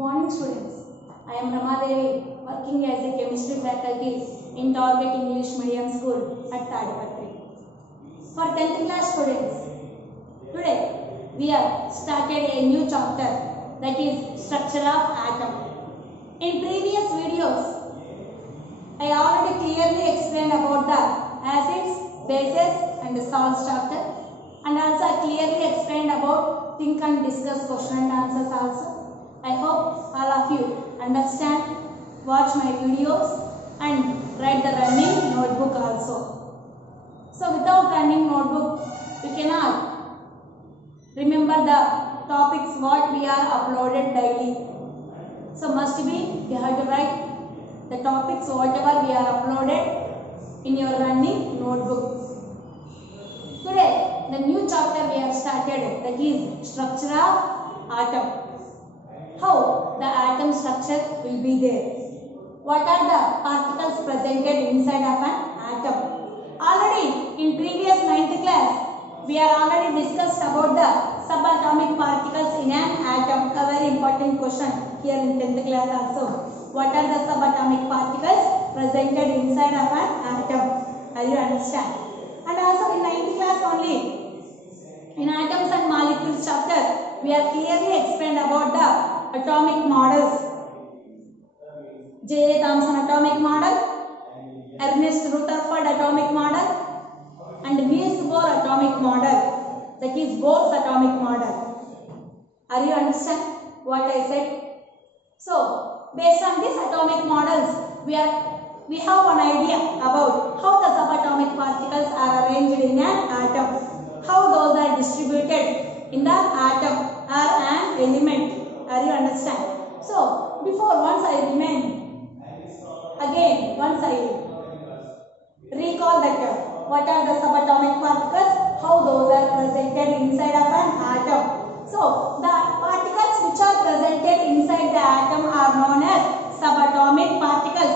morning students. I am Rama Devi, working as a chemistry faculty in Target English Medium School at Tadipatri. For 10th class students, today we have started a new chapter, that is structure of atom. In previous videos, I already clearly explained about the acids, bases and salts chapter, and also I clearly explained about think and discuss question and answers also. I hope all of you understand, watch my videos and write the running notebook also. So without running notebook, we cannot remember the topics what we are uploaded daily. So must be you have to write the topics whatever we are uploaded in your running notebook. Today the new chapter we have started, that is structure of atom. How the atom structure will be there. What are the particles presented inside of an atom? Already in previous 9th class we are already discussed about the subatomic particles in an atom. A very important question here in 10th class also. What are the subatomic particles presented inside of an atom? Are you understand? And also in 9th class only, in atoms and molecules chapter, we have clearly explained about the atomic models. J. A. Thomson atomic model, Ernest Rutherford atomic model, and Niels Bohr atomic model, that is Bohr's atomic model. Are you understand what I said? So based on these atomic models, we have one idea about how the subatomic particles are arranged in an atom, how those are distributed in the atom or an element. Are you understand? So before once I recall that what are the subatomic particles, how those are presented inside of an atom. So the particles which are presented inside the atom are known as subatomic particles.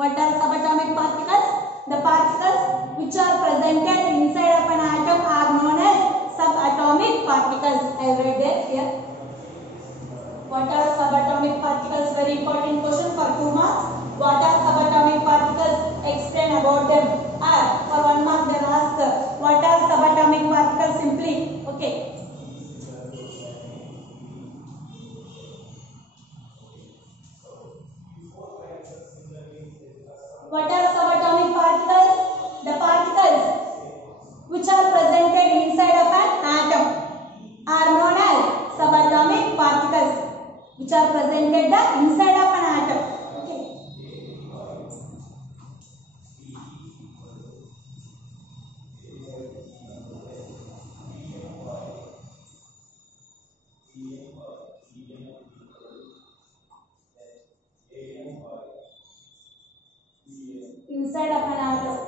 What are subatomic particles? The particles which are presented inside of an atom are known as subatomic particles. I will write there here. What are subatomic particles? Very important question for 2 marks. What are subatomic particles? Explain about them. Or for 1 mark they will ask what are subatomic particles simply. Okay. What are subatomic particles? The particles which are presented inside of an atom are known as subatomic particles, which are presented inside of an atom. Okay. Inside of an atom,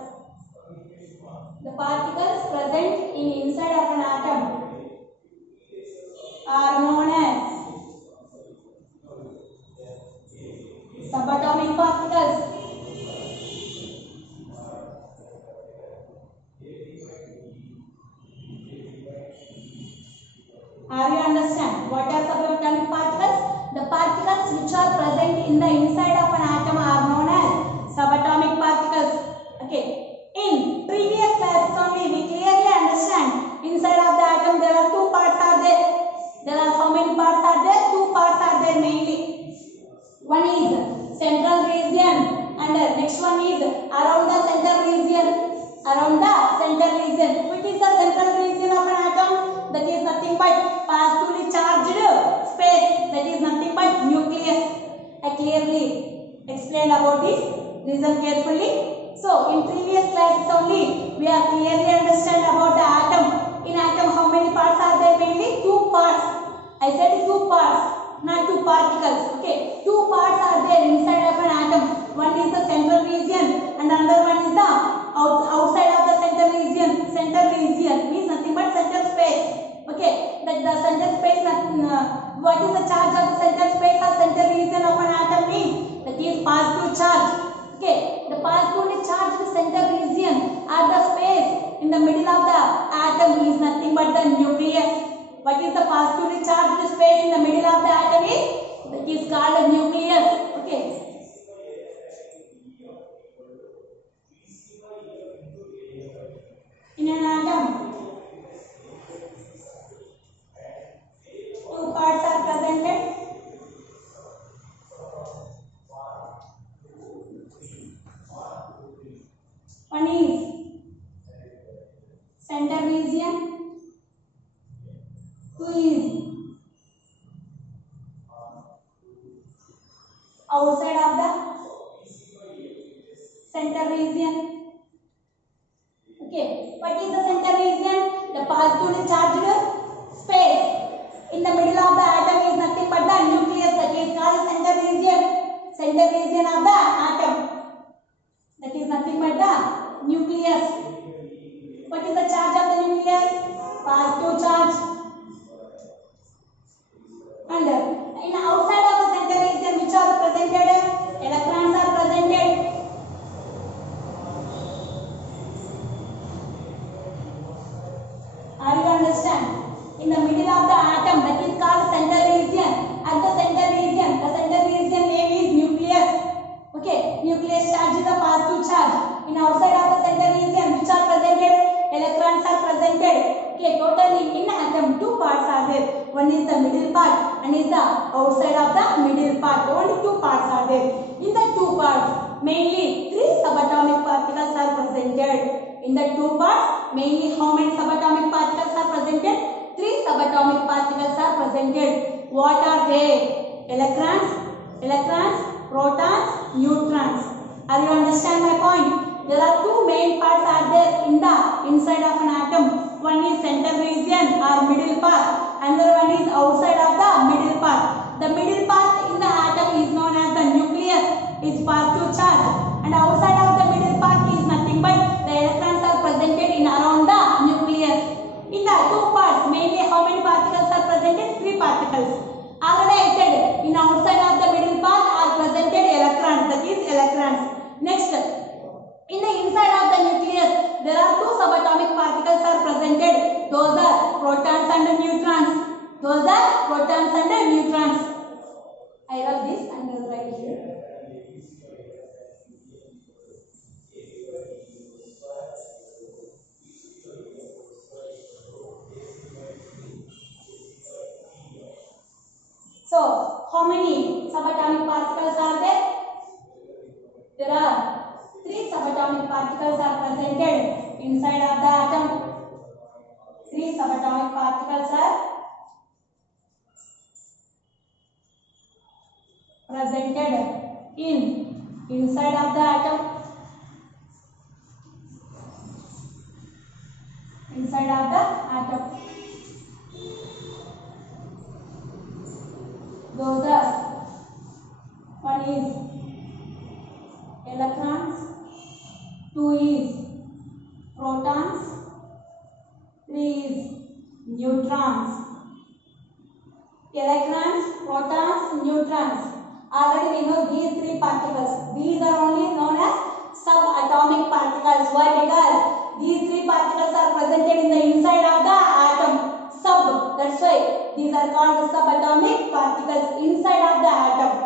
the particles present inside of an atom are known as subatomic particles. Are you understand what are subatomic particles? The particles which are present in the inside of an atom are known as subatomic particles. Okay. In previous classes only we clearly understand inside of the atom there are 2 parts are there. There are how many parts are there? 2 parts are there mainly. One is central region and next one is around the center region. Around the center region. Which is the central region of an atom? That is nothing but positively charged space. That is nothing but nucleus. I clearly explained about this. Listen carefully. So in previous classes only we have clearly understand about the atom. In atom how many parts are there? Mainly 2 parts. I said 2 parts, not 2 particles. Okay, 2 parts are there inside of an atom. One is the central region and another one is the outside of the central region. Central region means nothing but center space. Okay, that the center space, what is the charge of the center space or center region of an atom means? That is positive charge. Okay, the positively charged center region or the space in the middle of the atom is nothing but the nucleus. What is the positively charged space in the middle of the atom is That is called a nucleus. Okay. In an atom, two parts are presented. One is center region, two is outside of the center region. Okay, what is the center region? The positively charged space. In the middle of the atom is nothing but the nucleus, that is called center region. Center region of the atom, that is nothing but the nucleus. What is the charge of the nucleus? Positive charge. And in outside of the center region, which are presented? Electrons are presented. Are you understand? In the middle of the atom, that is called center region. At the center region name is nucleus. Okay, nucleus charge is a positive charge. In outside of the center region, which are presented? Electrons are presented. Okay, totally in atom two parts are there. One is the middle part and is the outside of the middle part. Only two parts are there. In the two parts, mainly three subatomic particles are presented. In the two parts, mainly how many subatomic particles are presented? Three subatomic particles are presented. What are they? Electrons, protons, neutrons. Are you understand my point? There are two main parts are there in the inside of an atom. One is center region or middle part. Another one is outside of the middle part. The middle part in the atom is known as the nucleus. It's positive charge. And outside of the middle part is nothing but the electrons are presented in around the nucleus. In the two parts, mainly how many particles are presented? Three particles. Already I said, in outside of the middle part are presented electrons, that is electrons. Next, in the inside of the nucleus, there are two subatomic particles are presented. Those are protons and neutrons. I write this and I will write here. So, how many subatomic particles are there? There are three subatomic particles are presented inside of the atom. Three subatomic particles are presented inside of the atom. Inside of the atom. Those are, one is electrons, two is protons, three is neutrons. Electrons, protons, neutrons. Already we know these three particles. These are only known as subatomic particles. Why? Because these three particles are presented in the inside of the atom. Sub. That's why these are called the subatomic particles inside of the atom.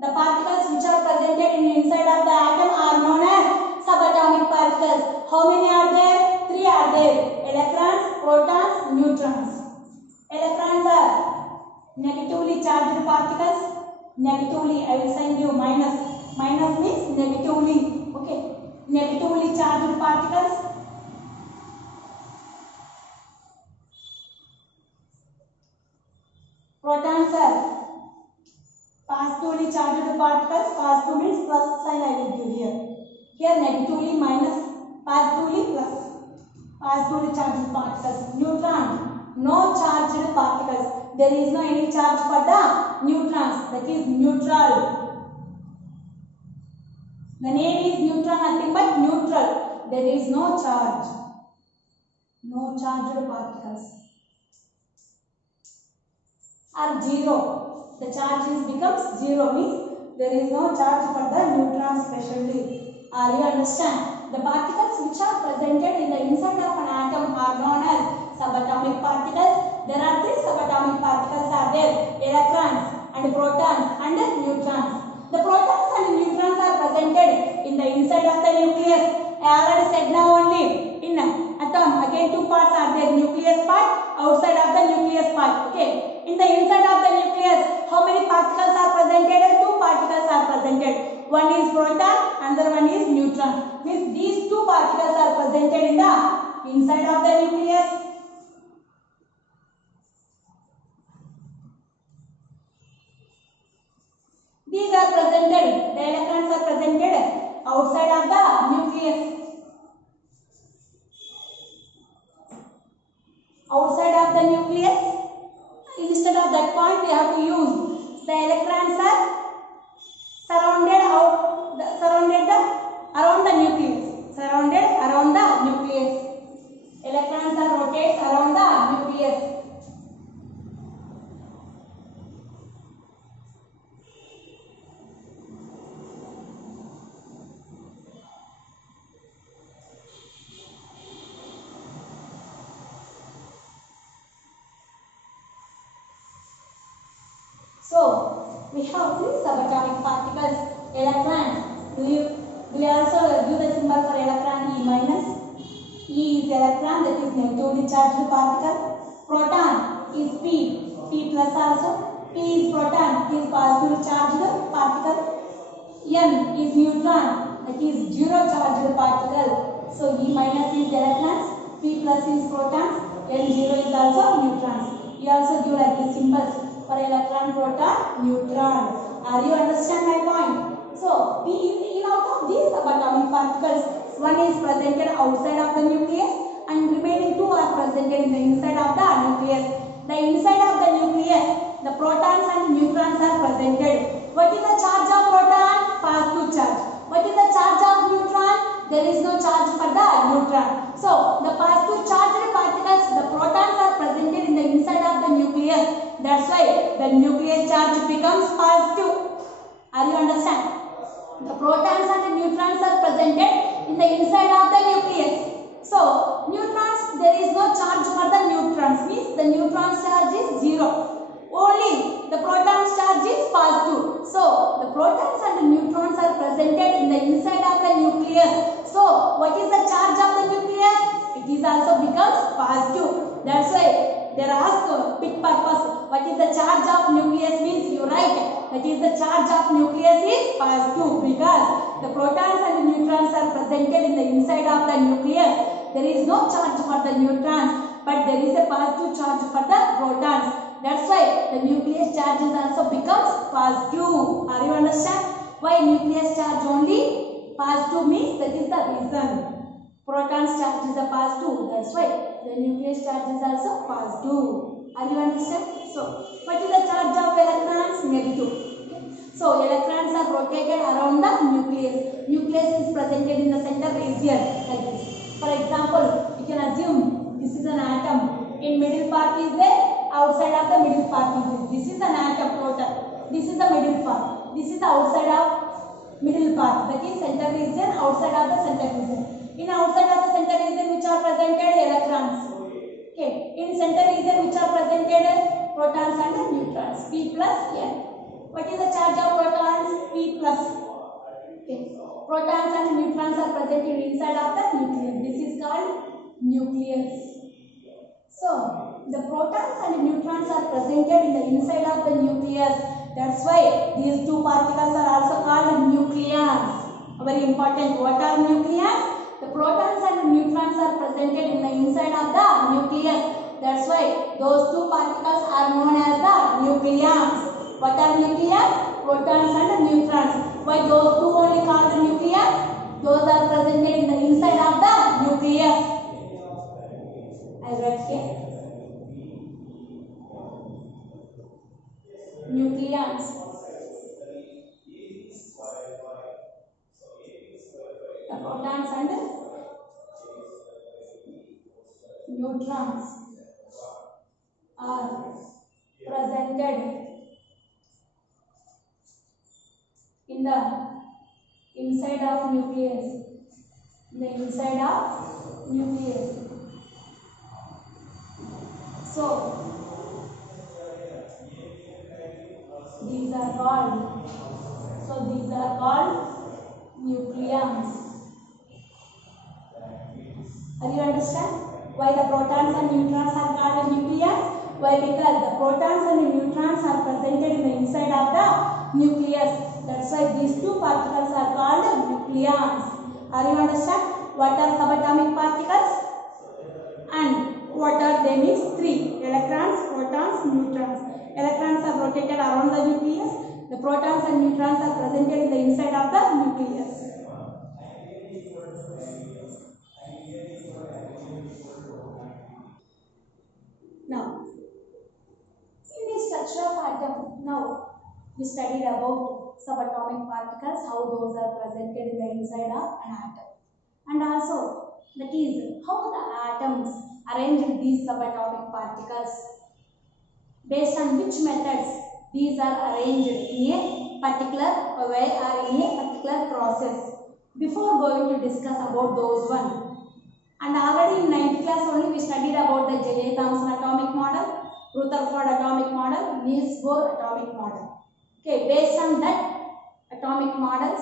The particles which are presented in inside of the atom are known as subatomic particles. How many are there? Three are there. Electrons, protons, neutrons. Electrons are negatively charged particles. Negatively, I will send you minus. Minus means negatively. Okay. Negatively charged particles. Protons are positively charged particles. Positive means plus sign I will give here. Here negatively minus, positively plus. Positively charged particles. Neutron, no charged particles. There is no any charge for the neutrons. That is neutral. The name is neutron, nothing but neutral. There is no charge. No charged particles. Are zero. The charge becomes zero, means there is no charge for the neutron specially. Are you understand? The particles which are presented in the inside of an atom are known as subatomic particles. There are three subatomic particles are there. Electrons and the protons and the neutrons. The protons and neutrons are presented in the inside of the nucleus. I already said now only in atom. Again, two parts are there: nucleus part, outside of the nucleus part. Okay. In the inside of the nucleus, how many particles are presented? Two particles are presented. One is proton, another one is neutron. Means these two particles are presented in the inside of the nucleus. These are presented, the electrons are presented outside of the nucleus. Outside of the nucleus, instead of that point we have to use the electrons are around the nucleus. Surrounded around the nucleus. Electrons are rotates around the nucleus. So we have three subatomic particles. Electron. Do you also do the symbol for electron? E minus. E is electron, that is negatively charged particle. Proton is P. P plus also. P is proton, is positively charged particle. N is neutron, that is zero charged particle. So E minus is electrons, P plus is protons, N0 is also neutrons. We also give like these symbols for electron, proton, neutron. Are you understand my point? So, in out of these subatomic particles, one is presented outside of the nucleus and remaining two are presented in the inside of the nucleus. The inside of the nucleus, the protons and neutrons are presented. What is the charge of proton? Positive charge. What is the charge of neutron? There is no charge for the neutron. So, the positive charged particles, the protons are presented in the inside of the nucleus. That's why the nucleus charge becomes positive. Are you understand? The protons and the neutrons are presented in the inside of the nucleus. So, neutrons, there is no charge for the neutrons. Means the neutron charge is zero. Only the proton's charge is positive. So, the protons and the neutrons are presented in the inside of the nucleus. So, what is the charge of the nucleus? It is also becomes positive. That's why they are asked big purpose. What is the charge of nucleus? Means you write that is the charge of nucleus is positive because the protons and the neutrons are presented in the inside of the nucleus. There is no charge for the neutrons, but there is a positive charge for the protons. That's why the nucleus charge is also becomes positive. Are you understand? Why nucleus charge only positive means that is the reason. Proton's charge is a positive. That's why the nucleus charge is also positive. Are you understand? So, what is the charge of electrons? Negative. Okay. So, electrons are rotated around the nucleus. Nucleus is presented in the center region like this. For example, you can assume this is an atom. In middle part is there. Outside of the middle part is there. This is an atom proton. This is the middle part. This is the outside of middle part. That is center region. Outside of the center region. In outside of the center region which are presented electrons. Okay. In center region which are presented protons and neutrons. P plus N. What is the charge of protons? P plus. Okay. Protons and neutrons are presented inside of the nucleus. This is called nucleus. So, the protons and neutrons are presented in the inside of the nucleus. That's why these two particles are also called nucleons. Very important. What are nucleons? The protons and neutrons are presented in the inside of the nucleus. That's why those two particles are known as the nucleons. What are nucleons? Protons and neutrons. Why those two only called nucleons? Those are presented in the inside of the nucleus. I write here. Nucleons. The protons and neutrons are presented in the inside of nucleus. The inside of nucleus. So, these are called, so these are called nucleons. Are you understand why the protons and neutrons are called nucleons? Why? Because the protons and the neutrons are presented in the inside of the nucleus. That's why these two particles are called nucleons. Are you understand? What are subatomic particles? And what are they? Means three: electrons, protons, neutrons. Electrons are rotated around the nucleus. The protons and neutrons are presented in the inside of the nucleus. Now, in the structure of atom, now we studied about subatomic particles, how those are presented in the inside of an atom, and also that is how the atoms arrange these subatomic particles, based on which methods these are arranged in a particular way or in a particular process. Before going to discuss about those one, and already in 9th class only we studied about the J.J. Thomson atomic model, Rutherford atomic model, Niels Bohr atomic model. Okay, based on that atomic models,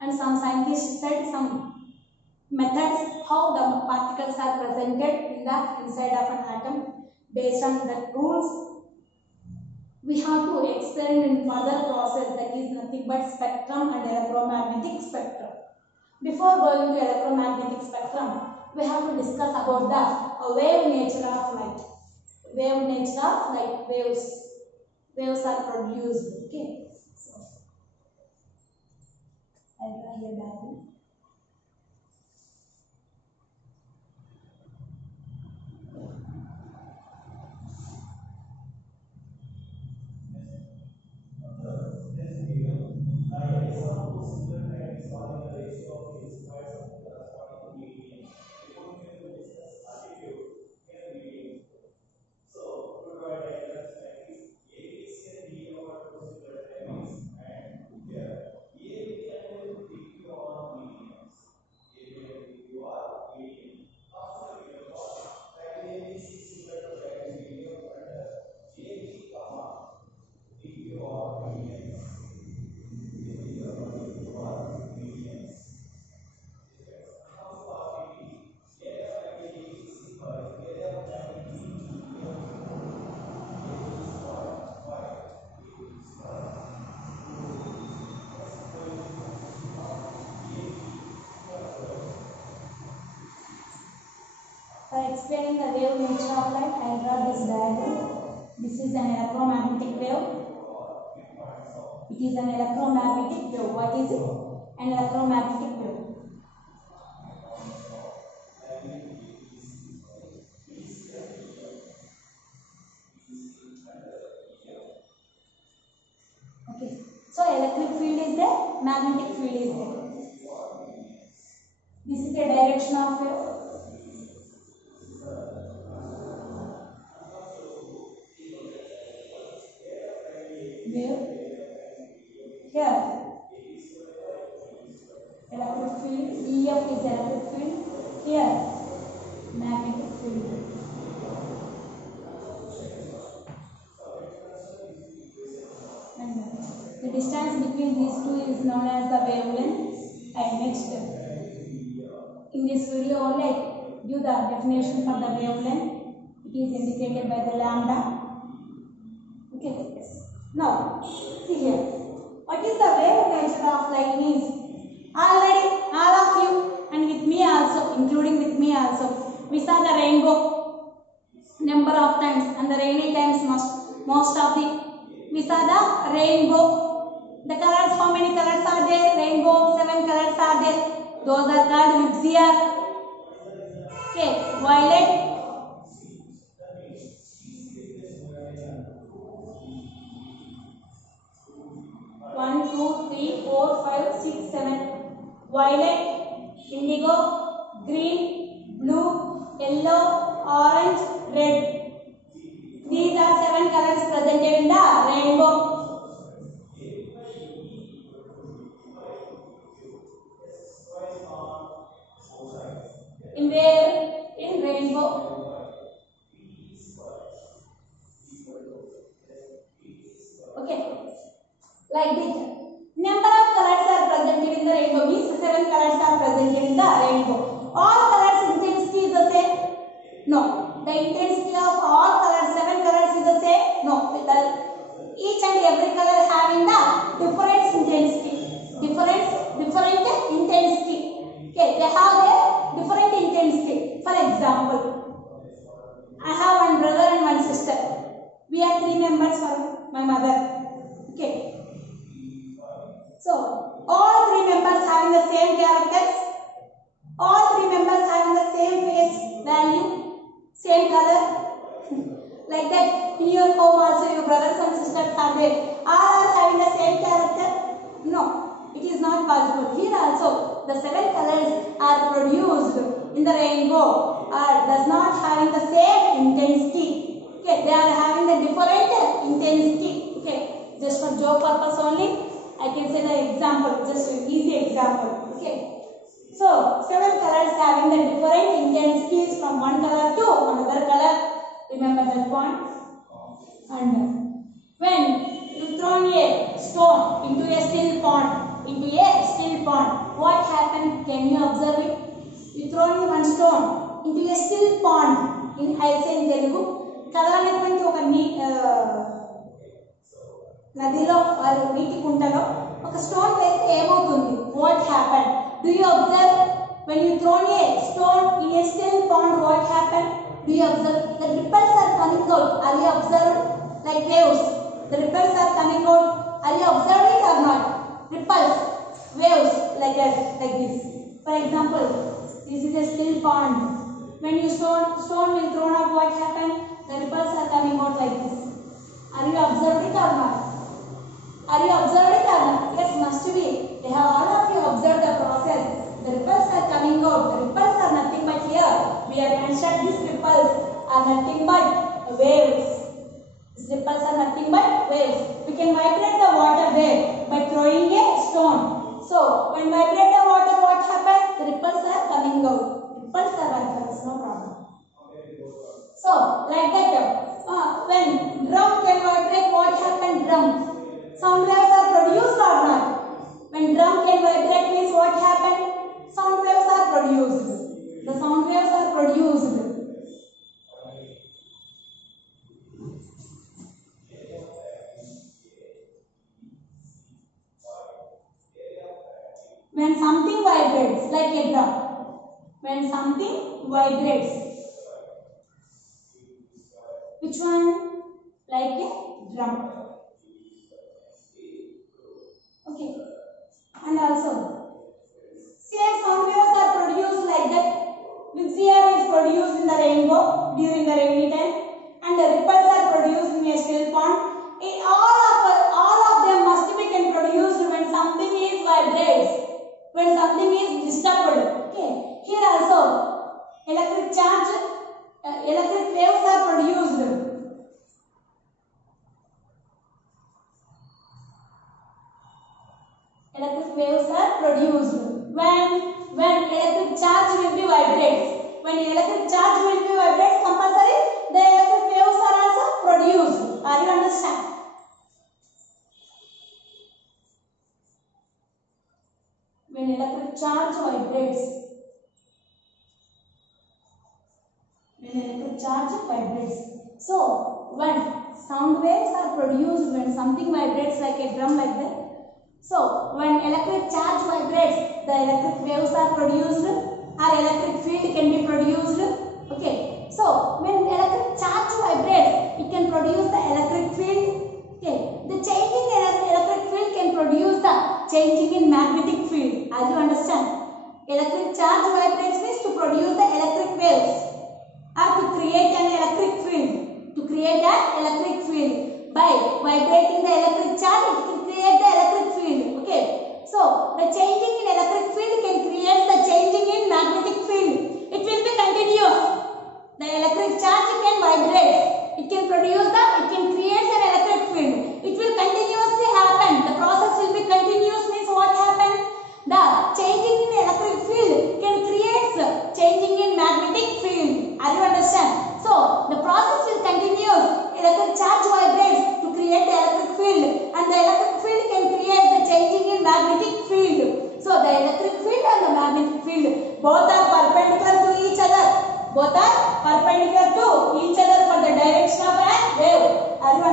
and some scientists said some methods how the particles are presented in the inside of an atom. Based on that rules, we have to experiment in further process, that is nothing but spectrum and electromagnetic spectrum. Before going to electromagnetic spectrum, we have to discuss about the wave nature of light. Wave nature of light, waves are produced. Okay, so I'll draw here diagram. For explaining the wave nature of light, I will draw this diagram. This is an electromagnetic wave. It is an electromagnetic wave. What is it? An electromagnetic wave. Okay. So electric field is there, magnetic field is there. This is the direction of wave. Here, electric field, EF is electric field, here, magnetic field. And the distance between these two is known as the wavelength. And next, in this video only I give the definition for the wavelength. It is indicated by the lambda. Okay, yes. Now, see here. What is the wave nature of light means? Already, all of you and with me also, including with me also, we saw the rainbow number of times, and the rainy times most of the, we saw the rainbow. The colors, how many colors are there? Rainbow, 7 colors are there. Those are called Whipsier. Okay, violet. One, two, three, four, five, six, seven. Violet, indigo, green, blue, yellow, orange, red. These are 7 colors presented in the rainbow. In where? In rainbow. Okay. like this. Number of colors are presented in the rainbow means 7 colors are presented in the rainbow. All colors intensity is the same? No. The intensity of all colors, 7 colors is the same? No. Each and every color having the different intensity. Different intensity. Okay, they have their different intensity. For example, I have one brother and one sister. We are 3 members for my mother. Okay. So, all 3 members having the same characters. All 3 members having the same face value, same color. Like that, in your home also your brothers and sisters are there. All are having the same character? No, it is not possible. Here also, the 7 colors are produced in the rainbow are does not having the same intensity. Okay, they are having the different intensity. Okay, just for joke purpose only, I can say the example, just an easy example. Okay, so 7 colors having the different intensities from one color to another color. Remember that point. And when you throw a stone into a still pond, what happened? Can you observe it? You throw one stone into a still pond. In I say in Telugu, కదలనేటువంటి ఒక నదిలో or నీటి కుంటలో ఒక stone వేస్తే ఏమవుతుంది? What happened? Do you observe? When you throw a stone in a still pond, what happened? Do you observe? The ripples are coming out. Are you observed? Like waves. The ripples are coming out. Are you observing it or not? Ripples, waves, like that, like this. For example, this is a still pond. When you stone will thrown out, what happened? The ripples are coming out like this. Are you observing it or not? Are you observing it or not? Yes, must be. They have all of you observed the process. The ripples are coming out. The ripples are nothing but here. We have constructed these ripples are nothing but waves. These ripples are nothing but waves. We can vibrate the water there by throwing a stone. So, when vibrate the water, what happens? The ripples are coming out. Ripples are ripples, no problem. So, like that, when drum can vibrate, what happens? Drum. Sound waves are produced or not? When drum can vibrate means what happens? Sound waves are produced. The sound waves are produced. When something vibrates like a drum. When something vibrates. Which one? Like a drum. Okay. And also, say sound waves are produced like that. Lyxia is produced in the rainbow during the rainy time, and the ripples are produced in a still pond. All of them must be produced when something is vibrates, when something is disturbed. Okay. Here also, electric charge, electric waves are produced. Electric waves are produced when electric charge will be vibrates. When electric charge will be vibrates, compulsory the electric waves are also produced. Are you understand? When electric charge vibrates. When electric charge vibrates. So, when sound waves are produced when something vibrates like a drum like that. So, when electric charge vibrates, the electric waves are produced or electric field can be produced. Okay. So, when electric charge vibrates, it can produce the electric field. Okay. The changing electric field can produce the changing in magnetic field. As you understand, electric charge vibrates means to produce the electric waves or to create an electric field. To create an electric field. By vibrating the electric charge, it can create the electric field. Okay. So, the changing in electric field can create the changing in magnetic field. It will be continuous. The electric charge can vibrate. It can produce it can create an electric field. It will continuously happen. The process will be continuous means what happens? The changing in electric field can create changing in magnetic field. Are you understand? So, the process will continue. Electric charge vibrates to create the electric field, and the electric field can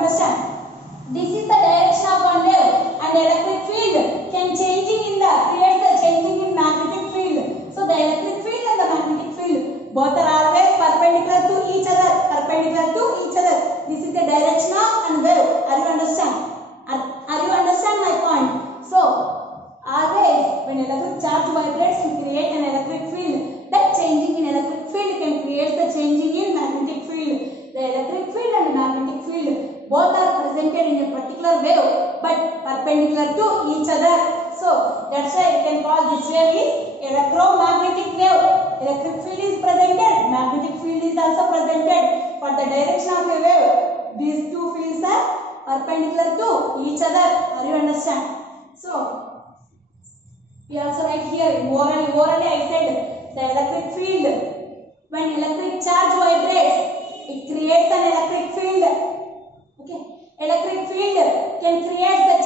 understand? This is the direction of one wave, and electric field can changing in the creates the changing in magnetic field. So the electric field and the magnetic field both are always perpendicular to each other. Perpendicular to each other. This is the direction of and wave. Are you understand? Are you understand my point? So always when electric charge vibrates, we create an electric field. That changing in electric field can create the changing in magnetic field. The electric field and magnetic field both are presented in a particular wave but perpendicular to each other. So that's why we can call this wave is electromagnetic wave. Electric field is presented, magnetic field is also presented. For the direction of a wave, these two fields are perpendicular to each other. Are you understand? So we also write here orally I said the electric field, when electric charge vibrates, it creates an electric field. Okay, electric field can create the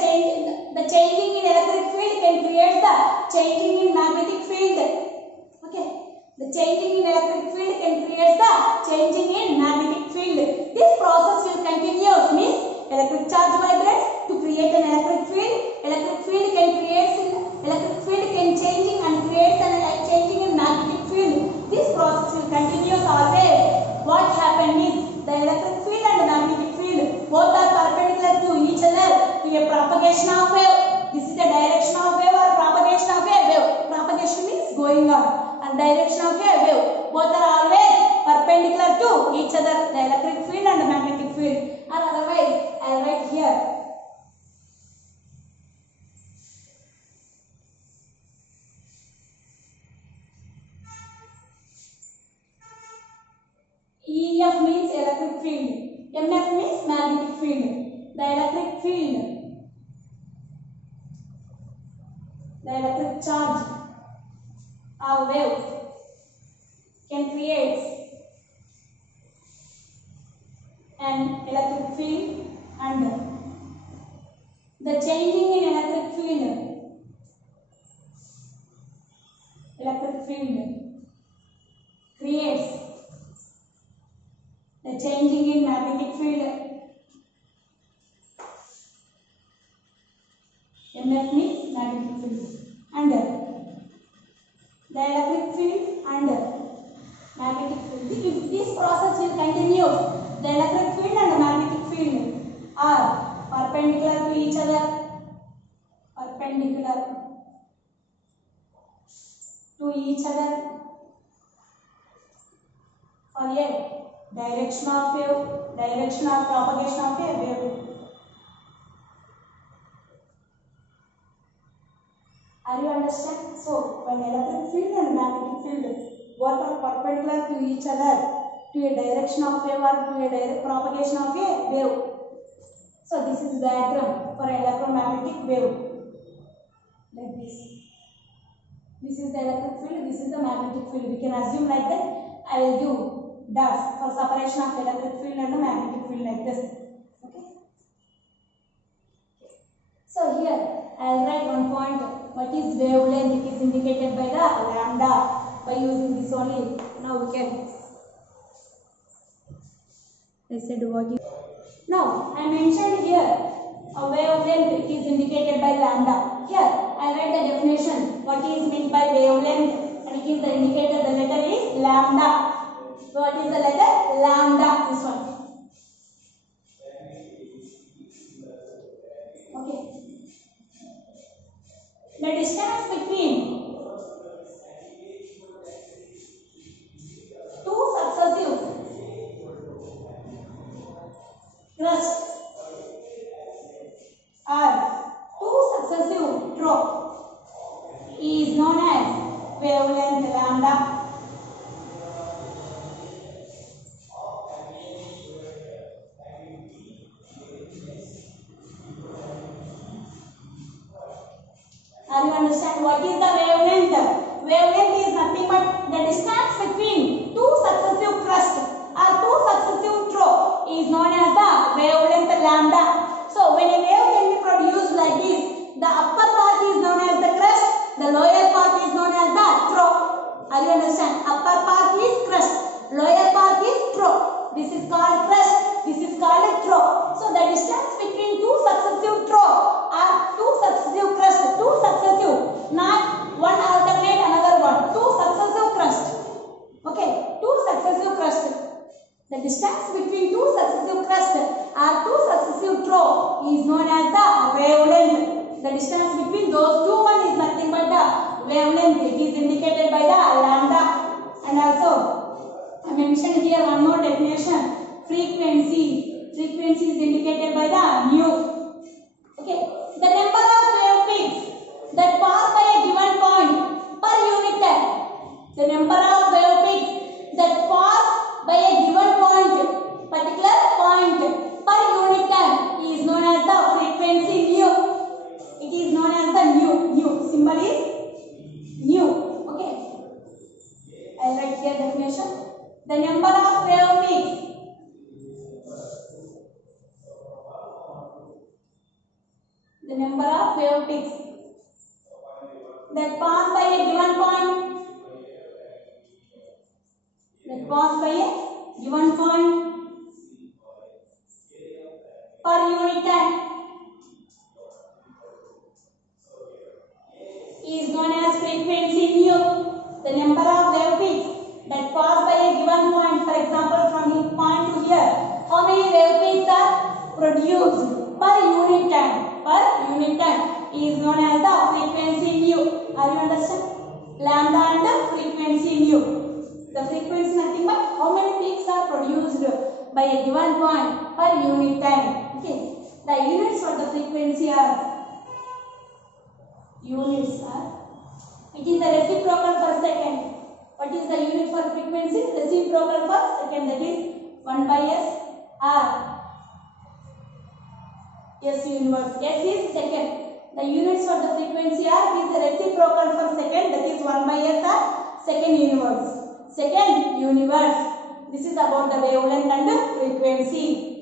changing in electric field can create the changing in magnetic field. Okay, the changing in electric field can create the changing in magnetic field. This process will continue. Means electric charge vibrates to create an electric field. Electric field can changing and creates an changing in magnetic field. This process will continue always. What happened is the electric field and the magnetic field both are perpendicular to each other to a propagation of wave. This is the direction of wave or propagation of a wave. Propagation means going on, and direction of a wave. Both are always perpendicular to each other, the electric field and the magnetic field. Or otherwise, I will write here. EF means electric field. MF means magnetic field. The electric field, the electric charge or wave can create an electric field, and the changing in electric field creates the changing in magnetic field. MF means magnetic field, and the electric field and magnetic field. If this process will continue, the electric field and the magnetic field are perpendicular to each other. Perpendicular to each other for a direction of wave, direction of propagation of a wave. Are you understand? So when electric field and magnetic field both are perpendicular to each other to a direction of wave or to a propagation of a wave. So this is diagram for electromagnetic wave. Like this. This is the electric field, this is the magnetic field. We can assume like that. I will give dots for separation of electric field and the magnetic field like this. Okay. So here I will write one point. What is wavelength? It is indicated by the lambda. By using this only, now we can. I said what is. Now I mentioned here a wavelength. It is indicated by lambda. Here I write the definition. What is meant by wavelength? And it is the indicator. The letter is lambda. So what is the letter? Lambda. This one. Okay. The distance between two successive crusts or two successive drops is known as wavelength lambda. Are you understand what is the wavelength? Wavelength is nothing but the distance between two successive crusts or two successive drops is known as the wavelength lambda. So when a wave can be produced like this, the upper part is known as the crust, the lower part is known as the drop. Are you understand? Upper part is crust, lower part is drop. This is called crust, this is called a drop. So the is known as the wavelength. The distance between those two one is nothing but the wavelength. It is indicated by the lambda. And also I mentioned here one more definition. Frequency. Frequency is indicated by the mu. Okay. The number of wave peaks that pass by a given point per unit time. The number of wave peaks that pass by a given point, particular point per unit time is known as the frequency mu. It is known as the nu. Symbol is nu. Okay. I will write here definition. The number of wave peaks that pass by a given point per unit time is known as frequency mu. The number of wave peaks that pass by a given point, for example from this point to here, how many wave peaks are produced per unit time is known as the frequency mu. Are you understand? Lambda and the frequency mu. The frequency is nothing but how many peaks are produced by a given point per unit time. Okay. The units for the frequency are it is the reciprocal per second. What is the unit for frequency? Reciprocal per second, that is 1 by s r. S universe. S is second. The units for the frequency are is the reciprocal per second, that is 1 by s r, second universe. Second universe. This is about the wavelength and the frequency.